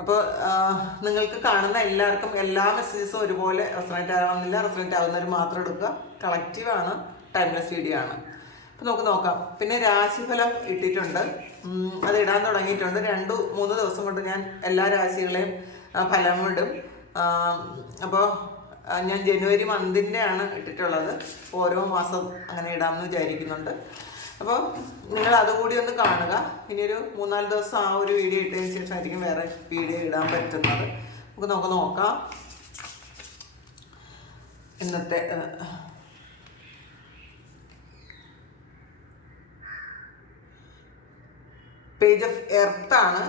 അപ്പോൾ നിങ്ങൾക്ക് കാണുന്ന എല്ലാവർക്കും എല്ലാ മെസ്സേജസും ഒരുപോലെ റെസണേറ്റ് ആകണമെന്നില്ല. റെസണേറ്റ് ആകുന്നവർ മാത്രം എടുക്കുക. കളക്റ്റീവാണ് ടൈംലെസ് വീഡിയോ ആണ്. അപ്പോൾ നമുക്ക് നോക്കാം. പിന്നെ രാശിഫലം ഇട്ടിട്ടുണ്ട്. അത് ഇടാൻ തുടങ്ങിയിട്ടുണ്ട്. രണ്ടു മൂന്ന് ദിവസം കൊണ്ട് ഞാൻ എല്ലാ രാശികളെയും ഫലം ഇടും. അപ്പോൾ ഞാൻ ജനുവരി മന്തിന്റെ ആണ് ഇട്ടിട്ടുള്ളത്. ഓരോ മാസം അങ്ങനെ ഇടാമെന്ന് വിചാരിക്കുന്നുണ്ട്. അപ്പോൾ നിങ്ങൾ അതുകൂടി ഒന്ന് കാണുക. ഇനി ഒരു മൂന്നാൽ ദിവസം ആ ഒരു വീഡിയോ ഇട്ടതിന് ശേഷമായിരിക്കും വേറെ വീഡിയോ ഇടാൻ പറ്റുന്നത്. നമുക്ക് നമുക്ക് നോക്കാം. ഇന്നത്തെ പേജ് ഓഫ് എർത്താണ്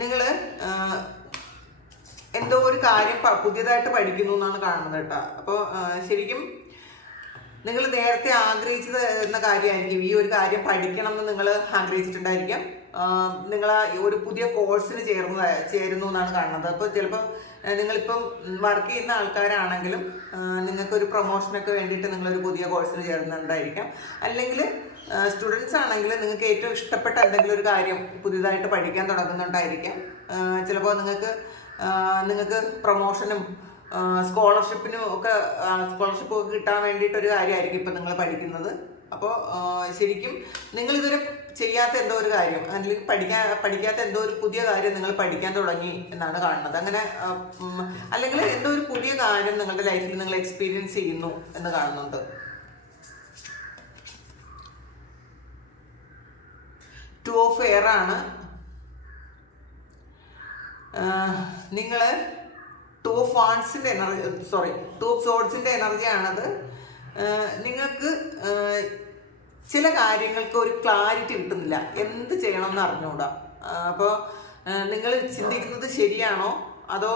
നിങ്ങൾ എന്തോ ഒരു കാര്യം പുതിയതായിട്ട് പഠിക്കുന്നു എന്നാണ് കാണുന്നത് കേട്ടോ. അപ്പോൾ ശരിക്കും നിങ്ങൾ നേരത്തെ ആഗ്രഹിച്ചത് എന്ന കാര്യമായിരിക്കും. ഈ ഒരു കാര്യം പഠിക്കണം എന്ന് നിങ്ങൾ ആഗ്രഹിച്ചിട്ടുണ്ടായിരിക്കാം. നിങ്ങൾ ഒരു പുതിയ കോഴ്സിന് ചേർന്ന ചേരുന്നു എന്നാണ് കാണുന്നത്. അപ്പോൾ ചിലപ്പോൾ നിങ്ങളിപ്പം വർക്ക് ചെയ്യുന്ന ആൾക്കാരാണെങ്കിലും നിങ്ങൾക്കൊരു പ്രൊമോഷനൊക്കെ വേണ്ടിയിട്ട് നിങ്ങളൊരു പുതിയ കോഴ്സിന് ചേർന്നുണ്ടായിരിക്കാം അല്ലെങ്കിൽ സ്റ്റുഡൻസ് ആണെങ്കിൽ നിങ്ങൾക്ക് ഏറ്റവും ഇഷ്ടപ്പെട്ട എന്തെങ്കിലും ഒരു കാര്യം പുതിയതായിട്ട് പഠിക്കാൻ തുടങ്ങുന്നുണ്ടായിരിക്കാം. ചിലപ്പോൾ നിങ്ങൾക്ക് നിങ്ങൾക്ക് പ്രൊമോഷനും സ്കോളർഷിപ്പിനും ഒക്കെ സ്കോളർഷിപ്പ് ഒക്കെ കിട്ടാൻ വേണ്ടിയിട്ട് ഒരു കാര്യമായിരിക്കും ഇപ്പം നിങ്ങൾ പഠിക്കുന്നത്. അപ്പോൾ ശരിക്കും നിങ്ങൾ ഇതുവരെ ചെയ്യാത്ത എന്തോ ഒരു കാര്യം അല്ലെങ്കിൽ പഠിക്കാൻ പഠിക്കാത്ത എന്തോ ഒരു പുതിയ കാര്യം നിങ്ങൾ പഠിക്കാൻ തുടങ്ങി എന്നാണ് കാണുന്നത്. അങ്ങനെ അല്ലെങ്കിൽ എന്തോ ഒരു പുതിയ കാര്യം നിങ്ങളുടെ ലൈഫിൽ നിങ്ങൾ എക്സ്പീരിയൻസ് ചെയ്യുന്നു എന്ന് കാണുന്നുണ്ട്. ടു ഓഫ് എയർ ആണ്. നിങ്ങൾ ടു ഓഫ് വാൺസിന്റെ എനർജി സോറി ടു സോഡ്സിന്റെ എനർജിയാണത് നിങ്ങൾക്ക് ചില കാര്യങ്ങൾക്ക് ഒരു ക്ലാരിറ്റി കിട്ടുന്നില്ല. എന്ത് ചെയ്യണം എന്ന് അറിഞ്ഞുകൂടാ അപ്പോൾ നിങ്ങൾ ചിന്തിക്കുന്നത് ശരിയാണോ? അതോ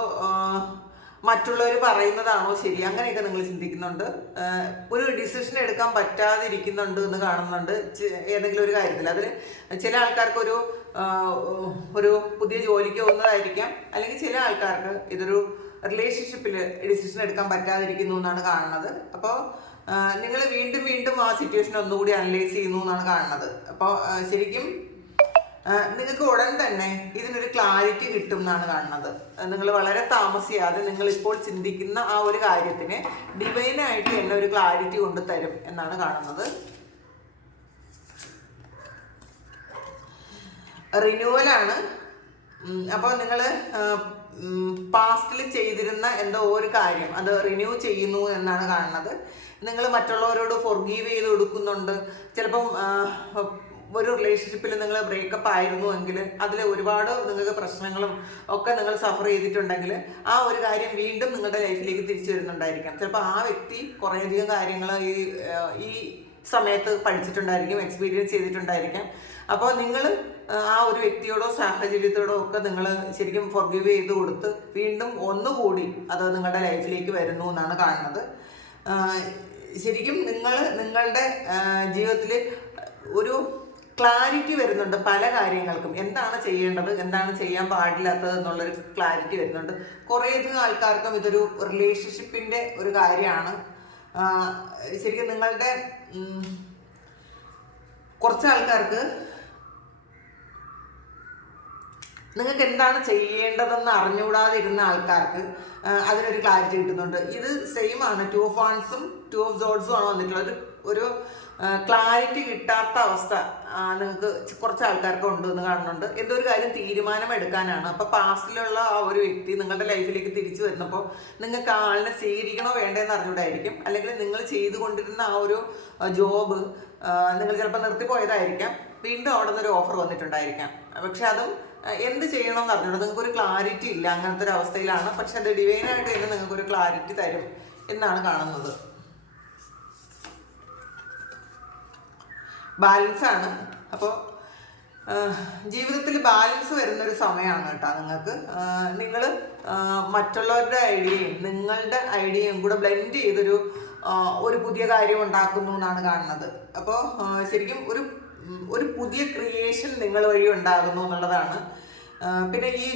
മറ്റുള്ളവർ പറയുന്നതാണോ ശരി? അങ്ങനെയൊക്കെ നിങ്ങൾ ചിന്തിക്കുന്നുണ്ട്. ഒരു ഡിസിഷൻ എടുക്കാൻ പറ്റാതിരിക്കുന്നുണ്ട് എന്ന് കാണുന്നുണ്ട്. ഏതെങ്കിലും ഒരു കാര്യത്തിൽ. അതിൽ ചില ആൾക്കാർക്ക് ഒരു ഒരു പുതിയ ജോലിക്ക് പോകുന്നതായിരിക്കാം അല്ലെങ്കിൽ ചില ആൾക്കാർക്ക് ഇതൊരു റിലേഷൻഷിപ്പിൽ ഡിസിഷൻ എടുക്കാൻ പറ്റാതിരിക്കുന്നു എന്നാണ് കാണുന്നത്. അപ്പോൾ നിങ്ങൾ വീണ്ടും വീണ്ടും ആ സിറ്റുവേഷൻ ഒന്നുകൂടി അനലൈസ് ചെയ്യുന്നു എന്നാണ് കാണുന്നത്. അപ്പോൾ ശരിക്കും നിങ്ങൾക്ക് ഉടൻ തന്നെ ഇതിനൊരു ക്ലാരിറ്റി കിട്ടും എന്നാണ് കാണുന്നത്. നിങ്ങൾ വളരെ താമസിയാതെ നിങ്ങൾ ഇപ്പോൾ ചിന്തിക്കുന്ന ആ ഒരു കാര്യത്തിന് ഡിവൈനായിട്ട് തന്നെ ഒരു ക്ലാരിറ്റി കൊണ്ട് തരും എന്നാണ് കാണുന്നത്. റിന്യൂവലാണ് അപ്പോൾ നിങ്ങൾ പാസ്റ്റിൽ ചെയ്തിരുന്ന എന്തോ ഒരു കാര്യം. അത് റിന്യൂ ചെയ്യുന്നു എന്നാണ് കാണുന്നത്. നിങ്ങൾ മറ്റുള്ളവരോട് ഫൊർഗീവ് ചെയ്ത് കൊടുക്കുന്നുണ്ട്. ചിലപ്പം ഒരു റിലേഷൻഷിപ്പിൽ നിങ്ങൾ ബ്രേക്കപ്പ് ആയിരുന്നു എങ്കിൽ അതിൽ ഒരുപാട് നിങ്ങൾക്ക് പ്രശ്നങ്ങളും ഒക്കെ നിങ്ങൾ സഫർ ചെയ്തിട്ടുണ്ടെങ്കിൽ ആ ഒരു കാര്യം വീണ്ടും നിങ്ങളുടെ ലൈഫിലേക്ക് തിരിച്ചു വരുന്നുണ്ടായിരിക്കാം. ചിലപ്പോൾ ആ വ്യക്തി കുറേയധികം കാര്യങ്ങൾ ഈ ഈ സമയത്ത് പഠിച്ചിട്ടുണ്ടായിരിക്കും എക്സ്പീരിയൻസ് ചെയ്തിട്ടുണ്ടായിരിക്കാം. അപ്പോൾ നിങ്ങൾ ആ ഒരു വ്യക്തിയോടോ സാഹചര്യത്തോടോ ഒക്കെ നിങ്ങൾ ശരിക്കും ഫൊർഗീവ് ചെയ്ത് കൊടുത്ത് വീണ്ടും ഒന്നുകൂടി അത് നിങ്ങളുടെ ലൈഫിലേക്ക് വരുന്നു എന്നാണ് കാണുന്നത്. ശരിക്കും നിങ്ങൾ നിങ്ങളുടെ ജീവിതത്തിൽ ഒരു ക്ലാരിറ്റി വരുന്നുണ്ട് പല കാര്യങ്ങൾക്കും. എന്താണ് ചെയ്യേണ്ടത് എന്താണ് ചെയ്യാൻ പാടില്ലാത്തത് എന്നുള്ളൊരു ക്ലാരിറ്റി വരുന്നുണ്ട്. കുറേയധികം ആൾക്കാർക്കും ഇതൊരു റിലേഷൻഷിപ്പിന്റെ ഒരു കാര്യമാണ്. ശരിക്കും നിങ്ങളുടെ കുറച്ച് ആൾക്കാർക്ക് നിങ്ങൾക്ക് എന്താണ് ചെയ്യേണ്ടതെന്ന് അറിഞ്ഞുകൂടാതിരുന്ന ആൾക്കാർക്ക് അതിനൊരു ക്ലാരിറ്റി കിട്ടുന്നുണ്ട്. ഇത് സെയിം ആണ്. ടു ഓഫ് വൺസും ടു ഓഫ് സോൾസും ആണ് വന്നിട്ടുള്ളത്. ഒരു ഒരു ക്ലാരിറ്റി കിട്ടാത്ത അവസ്ഥ നിങ്ങൾക്ക് കുറച്ച് ആൾക്കാർക്ക് ഉണ്ട് എന്ന് കാണുന്നുണ്ട്. എന്തോ ഒരു കാര്യം തീരുമാനം എടുക്കാനാണ് അപ്പോൾ പാസ്റ്റിലുള്ള ആ ഒരു വ്യക്തി നിങ്ങളുടെ ലൈഫിലേക്ക് തിരിച്ചു വരുന്നപ്പോൾ നിങ്ങൾക്ക് ആ ആളിനെ സ്വീകരിക്കണോ വേണ്ടതെന്ന് അറിഞ്ഞൂടായിരിക്കും അല്ലെങ്കിൽ നിങ്ങൾ ചെയ്തുകൊണ്ടിരുന്ന ആ ഒരു ജോബ് നിങ്ങൾ ചിലപ്പോൾ നിർത്തിപ്പോയതായിരിക്കാം. വീണ്ടും അവിടെ നിന്ന് ഒരു ഓഫർ വന്നിട്ടുണ്ടായിരിക്കാം. പക്ഷെ അതും എന്ത് ചെയ്യണം എന്ന് അറിഞ്ഞൂടാ നിങ്ങൾക്ക് ഒരു ക്ലാരിറ്റി ഇല്ല അങ്ങനത്തെ ഒരു അവസ്ഥയിലാണ് പക്ഷെ അത് ഡിവൈനായിട്ട് തന്നെ നിങ്ങൾക്ക് ഒരു ക്ലാരിറ്റി തരും എന്നാണ് കാണുന്നത്. ബാലൻസ് ആണ്. അപ്പോൾ ജീവിതത്തിൽ ബാലൻസ് വരുന്ന ഒരു സമയമാണ് കേട്ടോ നിങ്ങൾക്ക്. നിങ്ങൾ മറ്റുള്ളവരുടെ ഐഡിയയും നിങ്ങളുടെ ഐഡിയയും കൂടെ ബ്ലെൻഡ് ചെയ്തൊരു ഒരു പുതിയ കാര്യം ഉണ്ടാക്കുന്നു എന്നാണ് കാണുന്നത്. അപ്പോൾ ശരിക്കും ഒരു ഒരു പുതിയ ക്രിയേഷൻ നിങ്ങൾ വഴി ഉണ്ടാകുന്നു എന്നുള്ളതാണ്. പിന്നെ ഈ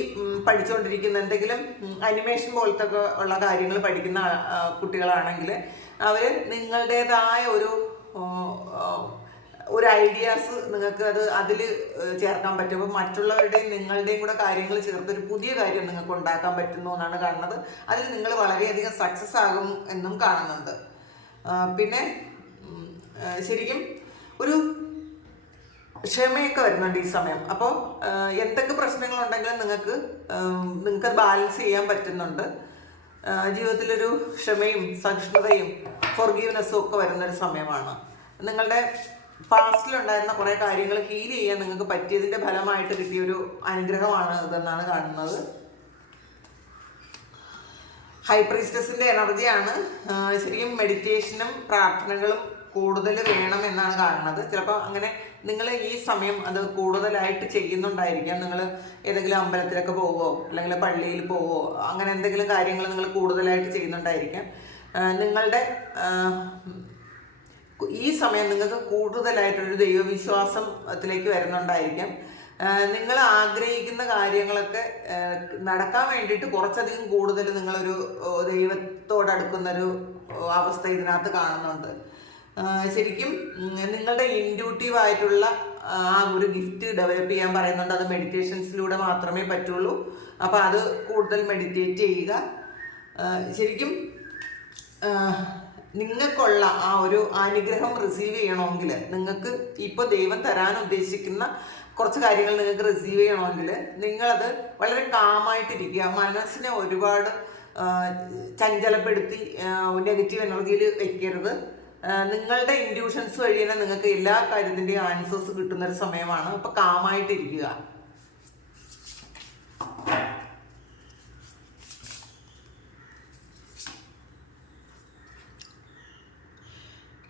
പഠിച്ചുകൊണ്ടിരിക്കുന്ന എന്തെങ്കിലും അനിമേഷൻ പോലത്തെ ഉള്ള കാര്യങ്ങൾ പഠിക്കുന്ന കുട്ടികളാണെങ്കിൽ അവർ നിങ്ങളുടേതായ ഒരു ഒരു ഐഡിയാസ് നിങ്ങൾക്ക് അത് അതിൽ ചേർക്കാൻ പറ്റും. അപ്പോൾ മറ്റുള്ളവരുടെയും നിങ്ങളുടെയും കൂടെ കാര്യങ്ങൾ ചേർത്ത് ഒരു പുതിയ കാര്യം നിങ്ങൾക്ക് ഉണ്ടാക്കാൻ പറ്റുന്നു എന്നാണ് കാണുന്നത്. അതിൽ നിങ്ങൾ വളരെയധികം സക്സസ് ആകും എന്നും കാണുന്നുണ്ട്. പിന്നെ ശരിക്കും ഒരു ക്ഷമയൊക്കെ വരുന്നുണ്ട് ഈ സമയം. അപ്പോൾ എന്തൊക്കെ പ്രശ്നങ്ങളുണ്ടെങ്കിലും നിങ്ങൾക്ക് നിങ്ങൾക്ക് ബാലൻസ് ചെയ്യാൻ പറ്റുന്നുണ്ട്. ജീവിതത്തിലൊരു ക്ഷമയും സഹിഷ്ണുതയും ഫോർഗീവ്നെസ്സും ഒക്കെ വരുന്നൊരു സമയമാണ്. നിങ്ങളുടെ പാസ്റ്റിലുണ്ടായിരുന്ന കുറേ കാര്യങ്ങൾ ഹീൽ ചെയ്യാൻ നിങ്ങൾക്ക് പറ്റിയതിന്റെ ഫലമായിട്ട് കിട്ടിയൊരു അനുഗ്രഹമാണ് ഇതെന്നാണ് കാണുന്നത്. ഹൈ പ്രീസ്റ്റസിന്റെ എനർജിയാണ് ശരിക്കും മെഡിറ്റേഷനും പ്രാർത്ഥനകളും കൂടുതൽ വേണം എന്നാണ് കാണുന്നത്. ചിലപ്പോൾ അങ്ങനെ നിങ്ങൾ ഈ സമയം അത് കൂടുതലായിട്ട് ചെയ്യുന്നുണ്ടായിരിക്കാം. നിങ്ങൾ ഏതെങ്കിലും അമ്പലത്തിലൊക്കെ പോവോ അല്ലെങ്കിൽ പള്ളിയിൽ പോവോ അങ്ങനെ എന്തെങ്കിലും കാര്യങ്ങൾ നിങ്ങൾ കൂടുതലായിട്ട് ചെയ്യുന്നുണ്ടായിരിക്കാം. നിങ്ങളുടെ ഈ സമയം നിങ്ങൾക്ക് കൂടുതലായിട്ടൊരു ദൈവവിശ്വാസത്തിലേക്ക് വരുന്നുണ്ടായിരിക്കാം. നിങ്ങൾ ആഗ്രഹിക്കുന്ന കാര്യങ്ങളൊക്കെ നടക്കാൻ വേണ്ടിയിട്ട് കുറച്ചധികം കൂടുതൽ നിങ്ങളൊരു ദൈവത്തോടടുക്കുന്നൊരു അവസ്ഥ ഇതിനകത്ത് കാണുന്നുണ്ട്. ശരിക്കും നിങ്ങളുടെ ഇൻഡ്യൂട്ടീവ് ആയിട്ടുള്ള ആ ഒരു ഗിഫ്റ്റ് ഡെവലപ്പ് ചെയ്യാൻ പറയുന്നുണ്ട്. അത് മെഡിറ്റേഷൻസിലൂടെ മാത്രമേ പറ്റുള്ളൂ. അപ്പോൾ അത് കൂടുതൽ മെഡിറ്റേറ്റ് ചെയ്യുക. ശരിക്കും നിങ്ങൾക്കുള്ള ആ ഒരു അനുഗ്രഹം റിസീവ് ചെയ്യണമെങ്കിൽ നിങ്ങൾക്ക് ഇപ്പോൾ ദൈവം തരാൻ ഉദ്ദേശിക്കുന്ന കുറച്ച് കാര്യങ്ങൾ നിങ്ങൾക്ക് റിസീവ് ചെയ്യണമെങ്കിൽ നിങ്ങളത് വളരെ കാമായിട്ടിരിക്കുക. മനസ്സിനെ ഒരുപാട് ചഞ്ചലപ്പെടുത്തി നെഗറ്റീവ് എനർജിയിൽ വെക്കരുത്. നിങ്ങളുടെ ഇൻഡ്യൂഷൻസ് വഴി തന്നെ നിങ്ങൾക്ക് എല്ലാ കാര്യത്തിന്റെയും ആൻസേഴ്സ് കിട്ടുന്ന ഒരു സമയമാണ്. അപ്പോൾ കാമായിട്ടിരിക്കുക.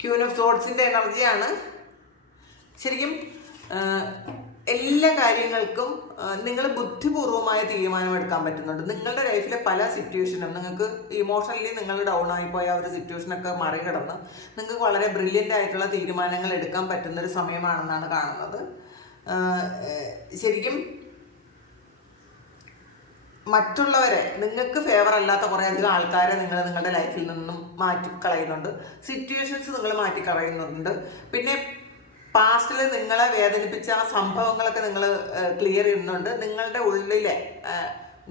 ക്യൂൻ ഓഫ് സോഡ്സിന്റെ എനർജിയാണ് ശരിക്കും എല്ലാ കാര്യങ്ങൾക്കും നിങ്ങൾ ബുദ്ധിപൂർവമായ തീരുമാനമെടുക്കാൻ പറ്റുന്നുണ്ട്. നിങ്ങളുടെ ലൈഫിലെ പല സിറ്റുവേഷനും നിങ്ങൾക്ക് ഇമോഷണലി നിങ്ങൾ ഡൗൺ ആയിപ്പോയ ഒരു സിറ്റുവേഷനൊക്കെ മറികടന്ന് നിങ്ങൾക്ക് വളരെ ബ്രില്യന്റ് ആയിട്ടുള്ള തീരുമാനങ്ങൾ എടുക്കാൻ പറ്റുന്ന ഒരു സമയമാണെന്നാണ് കാണുന്നത്. ശരിക്കും മറ്റുള്ളവരെ നിങ്ങൾക്ക് ഫേവർ അല്ലാത്ത കുറേ അധികം ആൾക്കാരെ നിങ്ങൾ നിങ്ങളുടെ ലൈഫിൽ നിന്നും മാറ്റി കളയുന്നുണ്ട് സിറ്റുവേഷൻസ് നിങ്ങൾ മാറ്റി കളയുന്നുണ്ട് പിന്നെ പാസ്റ്റിൽ നിങ്ങളെ വേദനിപ്പിച്ച ആ സംഭവങ്ങളൊക്കെ നിങ്ങൾ ക്ലിയർ ചെയ്യുന്നുണ്ട്. നിങ്ങളുടെ ഉള്ളിലെ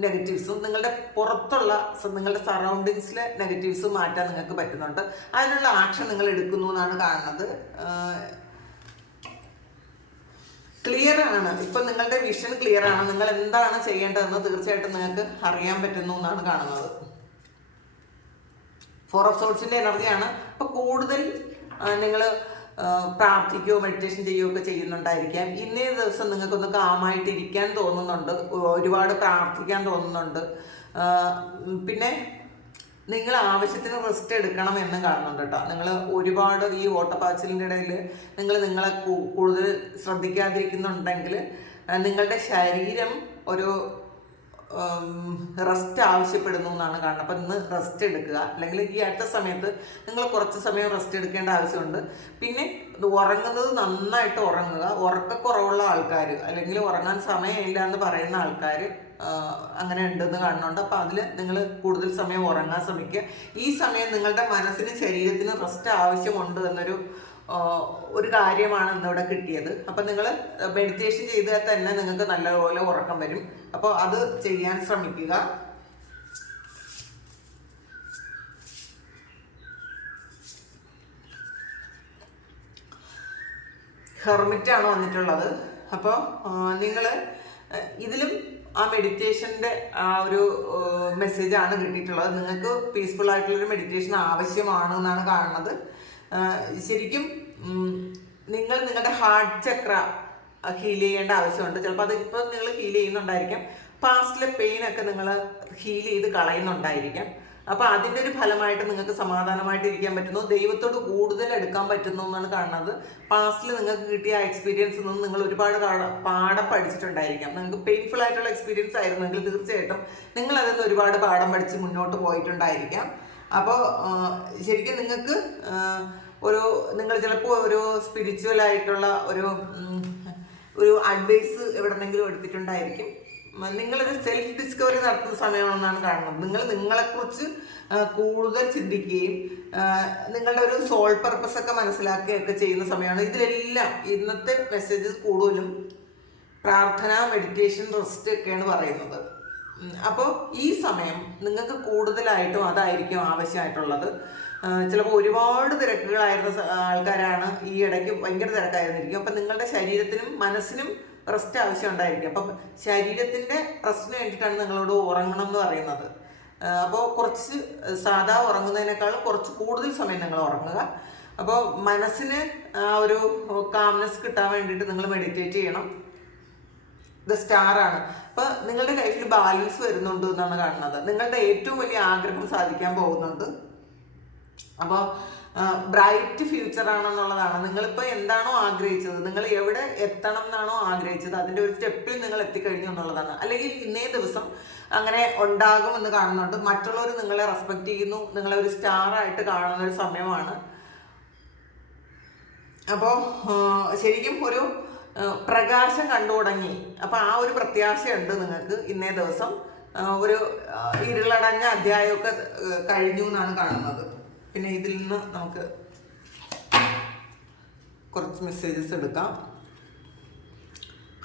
നെഗറ്റീവ്സും നിങ്ങളുടെ പുറത്തുള്ള നിങ്ങളുടെ സറൗണ്ടിങ്സിലെ നെഗറ്റീവ്സും മാറ്റാൻ നിങ്ങൾക്ക് പറ്റുന്നുണ്ട്. അതിനുള്ള ആക്ഷൻ നിങ്ങൾ എടുക്കുന്നു എന്നാണ് കാണുന്നത്. ക്ലിയർ ആണ്. ഇപ്പൊ നിങ്ങളുടെ വിഷൻ ക്ലിയർ ആണ്. നിങ്ങൾ എന്താണ് ചെയ്യേണ്ടതെന്ന് തീർച്ചയായിട്ടും നിങ്ങൾക്ക് അറിയാൻ പറ്റുന്നു എന്നാണ് കാണുന്നത്. ഫോർ ഓഫ് സോൾസിന്റെ എനർജിയാണ് അപ്പോൾ കൂടുതൽ നിങ്ങൾ പ്രാർത്ഥിക്കുകയോ മെഡിറ്റേഷൻ ചെയ്യുകയോ ഒക്കെ ചെയ്യുന്നുണ്ടായിരിക്കാം. ഇന്നേ ദിവസം നിങ്ങൾക്കൊന്ന് കാമായിട്ടിരിക്കാൻ തോന്നുന്നുണ്ട്. ഒരുപാട് പ്രാർത്ഥിക്കാൻ തോന്നുന്നുണ്ട്. പിന്നെ നിങ്ങൾ ആവശ്യത്തിന് റെസ്റ്റ് എടുക്കണം എന്നും കാണുന്നുണ്ട് കേട്ടോ. നിങ്ങൾ ഒരുപാട് ഈ ഓട്ടപ്പാച്ചിലിന്റെ ഇടയിൽ നിങ്ങൾ നിങ്ങളെ കൂടുതൽ ശ്രദ്ധിക്കാതിരിക്കുന്നുണ്ടെങ്കിൽ നിങ്ങളുടെ ശരീരം ഒരു റെസ്റ്റ് ആവശ്യപ്പെടുന്നു എന്നാണ് കാണുന്നത്. അപ്പം ഇന്ന് റെസ്റ്റ് എടുക്കുക. അല്ലെങ്കിൽ ഈ അടുത്ത സമയത്ത് നിങ്ങൾ കുറച്ച് സമയം റെസ്റ്റ് എടുക്കേണ്ട ആവശ്യമുണ്ട്. പിന്നെ ഉറങ്ങുന്നത് നന്നായിട്ട് ഉറങ്ങുക. ഉറക്കക്കുറവുള്ള ആൾക്കാർ അല്ലെങ്കിൽ ഉറങ്ങാൻ സമയമില്ല എന്ന് പറയുന്ന ആൾക്കാർ അങ്ങനെ ഉണ്ടെന്ന് കാണുന്നുണ്ട്. അപ്പം അതിൽ നിങ്ങൾ കൂടുതൽ സമയം ഉറങ്ങാൻ ശ്രമിക്കുക. ഈ സമയം നിങ്ങളുടെ മനസ്സിനും ശരീരത്തിനും റെസ്റ്റ് ആവശ്യമുണ്ട് എന്നൊരു ഒരു കാര്യമാണ് ഇന്നിവിടെ കിട്ടിയത്. അപ്പം നിങ്ങൾ മെഡിറ്റേഷൻ ചെയ്താൽ തന്നെ നിങ്ങൾക്ക് നല്ലപോലെ ഉറക്കം വരും. അപ്പോൾ അത് ചെയ്യാൻ ശ്രമിക്കുക. ഹെർമിറ്റാണ് വന്നിട്ടുള്ളത്. അപ്പോൾ നിങ്ങൾ ഇതിലും ആ മെഡിറ്റേഷന്റെ ആ ഒരു മെസ്സേജാണ് കിട്ടിയിട്ടുള്ളത്. നിങ്ങൾക്ക് പീസ്ഫുൾ ആയിട്ടുള്ളൊരു മെഡിറ്റേഷൻ ആവശ്യമാണ് എന്നാണ് കാണുന്നത്. ശരിക്കും നിങ്ങൾ നിങ്ങളുടെ ഹാർട്ട് ചക്ര ഹീൽ ചെയ്യേണ്ട ആവശ്യമുണ്ട്. ചിലപ്പോൾ അത് ഇപ്പോൾ നിങ്ങൾ ഹീൽ ചെയ്യുന്നുണ്ടായിരിക്കാം. പാസ്റ്റിലെ പെയിൻ ഒക്കെ നിങ്ങൾ ഹീൽ ചെയ്ത് കളയുന്നുണ്ടായിരിക്കാം. അപ്പോൾ അതിന്റെ ഒരു ഫലമായിട്ട് നിങ്ങൾക്ക് സമാധാനമായിട്ട് ഇരിക്കാൻ പറ്റുന്നു. ദൈവത്തോട് കൂടുതൽ എടുക്കാൻ പറ്റുന്നു എന്നാണ് കാണുന്നത്. പാസ്റ്റിൽ നിങ്ങൾക്ക് കിട്ടിയ എക്സ്പീരിയൻസ് നിന്ന് നിങ്ങൾ ഒരുപാട് പാഠം പഠിച്ചിട്ടുണ്ടായിരിക്കാം. നിങ്ങൾക്ക് പെയിൻഫുൾ ആയിട്ടുള്ള എക്സ്പീരിയൻസ് ആയിരുന്നെങ്കിൽ തീർച്ചയായിട്ടും നിങ്ങൾ അതിൽ നിന്ന് ഒരുപാട് പാഠം പഠിച്ച് മുന്നോട്ട് പോയിട്ടുണ്ടായിരിക്കാം. അപ്പോൾ ശരിക്കും നിങ്ങൾക്ക് ഒരു നിങ്ങൾ ചിലപ്പോൾ ഒരു സ്പിരിച്വൽ ആയിട്ടുള്ള ഒരു ഒരു അഡ്വൈസ് എവിടെന്നെങ്കിലും എടുത്തിട്ടുണ്ടായിരിക്കും. നിങ്ങളൊരു സെൽഫ് ഡിസ്കവറി നടത്തുന്ന സമയമാണെന്നാണ് കാണുന്നത്. നിങ്ങൾ നിങ്ങളെക്കുറിച്ച് കൂടുതൽ ചിന്തിക്കുകയും നിങ്ങളുടെ ഒരു സോൾ പർപ്പസ് ഒക്കെ മനസ്സിലാക്കുകയൊക്കെ ചെയ്യുന്ന സമയമാണ് ഇതിലെല്ലാം ഇന്നത്തെ മെസ്സേജസ് കൂടുതലും പ്രാർത്ഥന മെഡിറ്റേഷൻ റെസ്റ്റ് ഒക്കെയാണ് പറയുന്നത്. അപ്പോൾ ഈ സമയം നിങ്ങൾക്ക് കൂടുതലായിട്ടും അതായിരിക്കും ആവശ്യമായിട്ടുള്ളത്. ചിലപ്പോൾ ഒരുപാട് തിരക്കുകളായിരുന്ന ആൾക്കാരാണ് ഈ ഇടയ്ക്ക് ഭയങ്കര തിരക്കായിരുന്നിരിക്കും. അപ്പം നിങ്ങളുടെ ശരീരത്തിനും മനസ്സിനും റെസ്റ്റ് ആവശ്യം ഉണ്ടായിരിക്കും അപ്പം ശരീരത്തിന്റെ റെസ്റ്റിന് വേണ്ടിയിട്ടാണ് നിങ്ങളോട് ഉറങ്ങണം എന്ന് പറയുന്നത്. അപ്പോൾ കുറച്ച് സാധാ ഉറങ്ങുന്നതിനേക്കാൾ കുറച്ച് കൂടുതൽ സമയം നിങ്ങൾ ഉറങ്ങുക. അപ്പോൾ മനസ്സിന് ആ ഒരു കാംനെസ് കിട്ടാൻ വേണ്ടിയിട്ട് നിങ്ങൾ മെഡിറ്റേറ്റ് ചെയ്യണം. ദ സ്റ്റാറാണ് അപ്പോൾ അപ്പൊ നിങ്ങളുടെ ലൈഫിൽ ബാലൻസ് വരുന്നുണ്ട് എന്നാണ് കാണുന്നത്. നിങ്ങളുടെ ഏറ്റവും വലിയ ആഗ്രഹം സാധിക്കാൻ പോകുന്നുണ്ട്. അപ്പോൾ ബ്രൈറ്റ് ഫ്യൂച്ചർ ആണെന്നുള്ളതാണ് നിങ്ങളിപ്പോൾ എന്താണോ ആഗ്രഹിച്ചത് നിങ്ങൾ എവിടെ എത്തണം എന്നാണോ ആഗ്രഹിച്ചത് അതിന്റെ ഒരു സ്റ്റെപ്പിൽ നിങ്ങൾ എത്തിക്കഴിഞ്ഞു എന്നുള്ളതാണ്. അല്ലെങ്കിൽ ഇന്നേ ദിവസം അങ്ങനെ ഉണ്ടാകുമെന്ന് കാണുന്നുണ്ട്. മറ്റുള്ളവർ നിങ്ങളെ റെസ്പെക്റ്റ് ചെയ്യുന്നു നിങ്ങളെ ഒരു സ്റ്റാർ ആയിട്ട് കാണുന്ന ഒരു സമയമാണ്. അപ്പോൾ ശരിക്കും ഒരു പ്രകാശം കണ്ടു തുടങ്ങി. അപ്പോൾ ആ ഒരു പ്രത്യാശയുണ്ട് നിങ്ങൾക്ക് ഇന്നേ ദിവസം. ഒരു ഇരുളടഞ്ഞ അധ്യായമൊക്കെ കഴിഞ്ഞു എന്നാണ് കാണുന്നത്. പിന്നെ ഇതിൽ നിന്ന് നമുക്ക് കുറച്ച് മെസ്സേജസ് എടുക്കാം.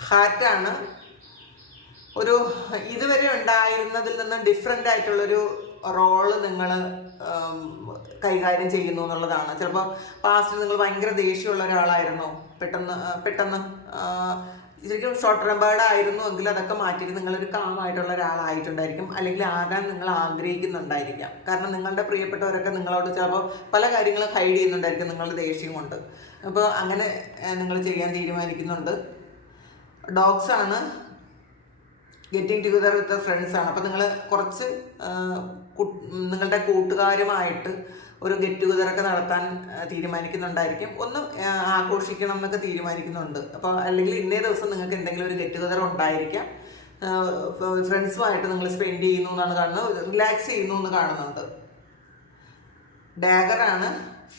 ഹാറ്റാണ് ഒരു ഇതുവരെ ഉണ്ടായിരുന്നതിൽ നിന്ന് ഡിഫറെന്റ് ആയിട്ടുള്ളൊരു റോൾ നിങ്ങൾ കൈകാര്യം ചെയ്യുന്നു എന്നുള്ളതാണ്. ചിലപ്പോൾ പാസ്റ്റിൽ നിങ്ങൾ ഭയങ്കര ദേഷ്യമുള്ള ഒരാളായിരുന്നു? പെട്ടെന്ന് പെട്ടെന്ന് ശരിക്കും ഷോർട്ട് ടെമ്പേർഡ് ആയിരുന്നു എങ്കിൽ അതൊക്കെ മാറ്റിയിട്ട് നിങ്ങളൊരു കാമായിട്ടുള്ള ഒരാളായിട്ടുണ്ടായിരിക്കും. അല്ലെങ്കിൽ ആകാൻ നിങ്ങൾ ആഗ്രഹിക്കുന്നുണ്ടായിരിക്കാം. കാരണം നിങ്ങളുടെ പ്രിയപ്പെട്ടവരൊക്കെ നിങ്ങളോട് ചിലപ്പോൾ പല കാര്യങ്ങളും ഹൈഡ് ചെയ്യുന്നുണ്ടായിരിക്കും നിങ്ങളുടെ ദേഷ്യം കൊണ്ട്. അപ്പോൾ അങ്ങനെ നിങ്ങൾ ചെയ്യാൻ തീരുമാനിക്കുന്നുണ്ട്. ഡോഗ്സ് ആണ് ഗെറ്റിംഗ് ടുഗദർ വിത്ത് ഫ്രണ്ട്സ് ആണ്. അപ്പോൾ നിങ്ങൾ കുറച്ച് നിങ്ങളുടെ കൂട്ടുകാരുമായിട്ട് ഒരു ഗെറ്റ് ടുഗദർ ഒക്കെ നടത്താൻ തീരുമാനിക്കുന്നുണ്ടായിരിക്കും. ഒന്ന് ആഘോഷിക്കണം എന്നൊക്കെ തീരുമാനിക്കുന്നുണ്ട്. അപ്പോൾ അല്ലെങ്കിൽ ഇന്നേ ദിവസം നിങ്ങൾക്ക് എന്തെങ്കിലും ഒരു ഗെറ്റ് ടുഗദർ ഉണ്ടായിരിക്കാം. ഫ്രണ്ട്സുമായിട്ട് നിങ്ങൾ സ്പെൻഡ് ചെയ്യുന്നു എന്നാണ് കാണുന്നത്. റിലാക്സ് ചെയ്യുന്നു എന്ന് കാണുന്നുണ്ട്. ഡാഗറാണ്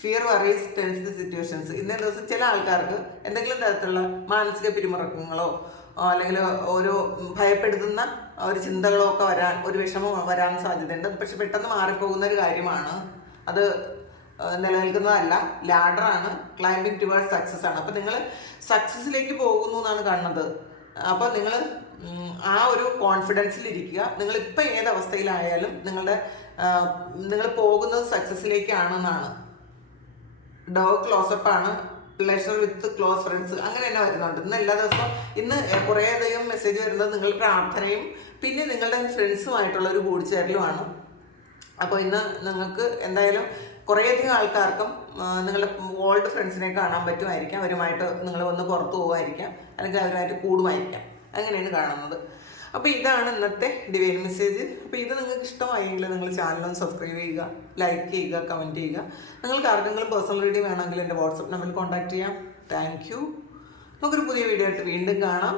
ഫിയർ വറീസ് ടെൻസ് സിറ്റുവേഷൻസ് ഇന്നേ ദിവസം ചില ആൾക്കാർക്ക് എന്തെങ്കിലും തരത്തിലുള്ള മാനസിക പിരിമുറക്കങ്ങളോ അല്ലെങ്കിൽ ഓരോ ഭയപ്പെടുത്തുന്ന ഒരു ചിന്തകളോ ഒക്കെ വരാൻ ഒരു വിഷമം വരാൻ സാധ്യതയുണ്ട്. പക്ഷെ പെട്ടെന്ന് മാറിപ്പോകുന്ന ഒരു കാര്യമാണ് അത് നിലനിൽക്കുന്നതല്ല. ലാഡറാണ് ക്ലൈംബിങ് ടുവേർഡ് സക്സസ് ആണ്. അപ്പം നിങ്ങൾ സക്സസ്സിലേക്ക് പോകുന്നു എന്നാണ് കാണുന്നത്. അപ്പോൾ നിങ്ങൾ ആ ഒരു കോൺഫിഡൻസിലിരിക്കുക നിങ്ങൾ ഇപ്പം ഏത് അവസ്ഥയിലായാലും നിങ്ങളുടെ നിങ്ങൾ പോകുന്നത് സക്സസ്സിലേക്കാണെന്നാണ് ഡോ ക്ലോസപ്പ് ആണ്. പ്ലഷർ വിത്ത് ക്ലോസ് ഫ്രണ്ട്സ് അങ്ങനെ തന്നെ വരുന്നുണ്ട്. ഇന്ന് എല്ലാ ദിവസവും ഇന്ന് കുറേയധികം മെസ്സേജ് വരുന്നത് നിങ്ങൾ പ്രാർത്ഥനയും പിന്നെ നിങ്ങളുടെ ഫ്രണ്ട്സുമായിട്ടുള്ള ഒരു കൂടിച്ചേരലുമാണ്. അപ്പോൾ ഇന്ന് നിങ്ങൾക്ക് എന്തായാലും കുറേയധികം ആൾക്കാർക്കും നിങ്ങളുടെ ഓൾഡ് ഫ്രണ്ട്സിനെ കാണാൻ പറ്റുമായിരിക്കാം. അവരുമായിട്ട് നിങ്ങൾ ഒന്ന് പുറത്തു പോകുമായിരിക്കാം അല്ലെങ്കിൽ അവരുമായിട്ട് കൂടുമായിരിക്കാം. അങ്ങനെയാണ് കാണുന്നത്. അപ്പോൾ ഇതാണ് ഇന്നത്തെ ഡിവൈൻ മെസ്സേജ് അപ്പോൾ ഇത് നിങ്ങൾക്ക് ഇഷ്ടമായെങ്കിൽ നിങ്ങൾ ചാനലൊന്ന് സബ്സ്ക്രൈബ് ചെയ്യുക ലൈക്ക് ചെയ്യുക കമന്റ് ചെയ്യുക. നിങ്ങൾക്ക് ആർക്കെങ്കിലും പേഴ്സണൽ റീഡിംഗ് വേണമെങ്കിൽ എന്റെ വാട്സപ്പ് നമ്പറിൽ കോൺടാക്ട് ചെയ്യാം. താങ്ക് യു നമുക്കൊരു പുതിയ വീഡിയോ ആയിട്ട് വീണ്ടും കാണാം.